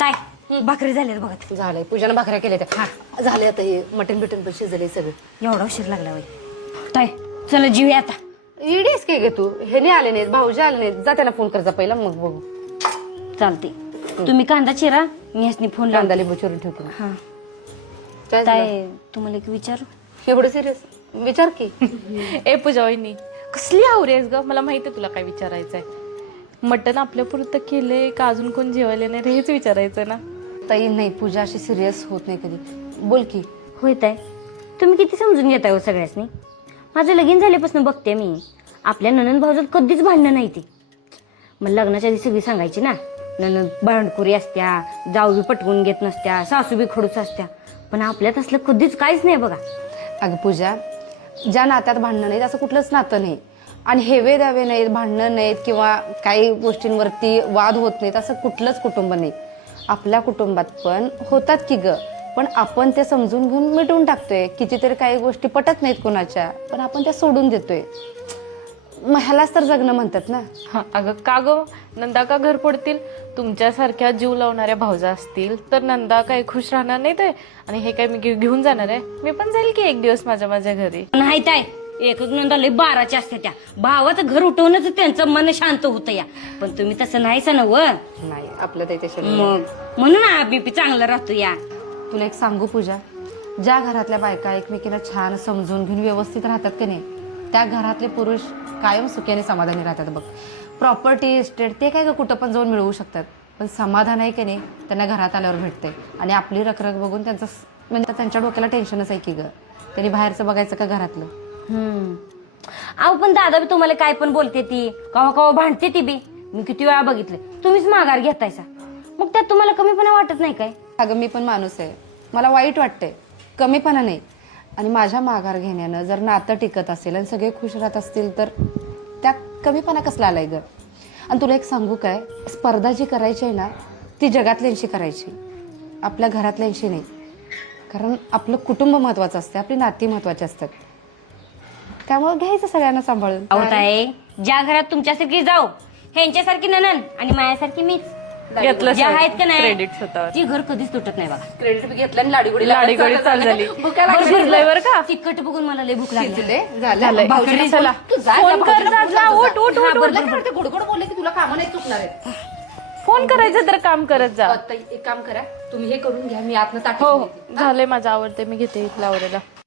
ताई भाकरी झाली बघा. झालंय पूजानं भाकऱ्या केल्या त्या झाले आता हे मटन बिटन पण शिजले सगळं. एवढा उशीर लागला बाई. ताई चला जीव आता. इडीस काय गे तू हे नाही आले नाहीत भाऊजी आले नाहीत जा त्याला फोन करजा पहिला मग बघू. चालते तुम्ही कांदा चिरा मी ह्यासनी फोन कांदा लिंबू चिरून ठेवते. हा काय झालं? ताई तुम्हाला एक विचारू. एवढं सिरियस विचार की. ए पूजा वहिनी कसली आवरी आहेस ग मला माहिती आहे तुला काय विचारायचंय. मटण आपल्या पुरतं केलंय का अजून कोण जेवायला नाही रे हेच विचारायचं ना. ताई नाही पूजा अशी सिरियस होत नाही कधी. बोल की. होय ताई तुम्ही किती समजून घेताय हो सगळ्यासनी. माझं लगीन झाल्यापासून बघते मी आपल्या ननंद भाऊजात कधीच भांडणं नाही ती. मग लग्नाच्या आधी सगळी सांगायची ना ननंद भांडकुरी असत्या जाऊ बी पटवून घेत नसत्या सासू बी खडूच असत्या. पण आपल्यात असलं कधीच काहीच नाही बघा. अगं पूजा ज्या नात्यात भांडणं नाहीत असं कुठलंच नातं नाही. आणि हेवे द्यावे नाहीत भांडणं नाहीत किंवा काही गोष्टींवरती वाद होत नाहीत असं कुठलंच कुटुंब नाही. आपल्या कुटुंबात पण होतात की ग पण आपण ते समजून घेऊन मिटवून टाकतोय. कितीतरी काही गोष्टी पटत नाहीत कोणाच्या पण आपण त्या सोडून देतोय. मग ह्यालाच तर जगणं म्हणतात ना. हा अगं का ग नंदा का घर पडतील. तुमच्यासारख्या जीव लावणाऱ्या भावजा असतील तर नंदा काही खुश राहणार नाही ते. आणि हे काय मी घेऊन जाणार आहे. मी पण जाईल की एक दिवस माझ्या घरी. नाही ताई एकच नंदा लय 12च्या असते त्या भावाचं घर उठवणच त्यांचं मन शांत होतं या. पण तुम्ही तसं नाहीच ना व. नाही आपलं ते मग म्हणून बीपी चांगला राहतो या. तुला एक सांगू पूजा ज्या घरातल्या बायका एकमेकीला छान समजून घेऊन व्यवस्थित राहतात की नाही त्या घरातले पुरुष कायम सुखी आणि समाधानी राहतात बघ. प्रॉपर्टी इस्टेट ते काय ग कुठं पण जाऊन मिळवू शकतात पण समाधान आहे की नाही त्यांना घरात आल्यावर भेटते. आणि आपली रखरख बघून त्यांचं म्हणजे त्यांच्या डोक्याला टेन्शनच आहे की ग त्यांनी बाहेरचं बघायचं का घरातलं. अहो पण दादा बी तुम्हाला काय पण बोलते ती कवा कवा भांडते ती बी. मी किती वेळा बघितले तुम्हीच माघार घेतायसा मग त्यात तुम्हाला कमीपणा वाटत नाही काय. अगं मी पण माणूस आहे मला वाईट वाटतंय कमीपणा नाही. आणि माझ्या माघार घेण्यानं जर नातं टिकत असेल आणि सगळे खुश राहत असतील तर त्या कमीपणा कसला आलाय ग. आणि तुला एक सांगू काय स्पर्धा जी करायची आहे ना ती जगातल्यांशी करायची आपल्या घरातल्यांशी नाही. कारण आपलं कुटुंब महत्वाचं असतं आपली नाती महत्वाची असतात त्यामुळे घ्यायचं सगळ्यांना सांभाळून. आहे ज्या घरात तुमच्यासारखी जाऊ ह्यांच्यासारखी ननन आणि माझ्यासारखी मीच घेतलं ज्या आहेत का नाही क्रेडिट स्वतःवर. ती घर कधीच तुटत नाही बघा. क्रेडिट बी घेतलं आणि लाडीगुडी चालू झाली. शिजलंय बरं का. तिखट बघून मला लय भूक लागली. झालं भाकरी चला. फोन कर जा, उठ, उठ, उठ, गुडगुड बोलले की तुला कामं नाही चुकणार आहेत. फोन करायचं तर काम करत जा. आता एक काम करा तुम्ही हे करून घ्या मी आतनं ताट हो झालंय माझं आवडते मी घेते इथला आवडेला.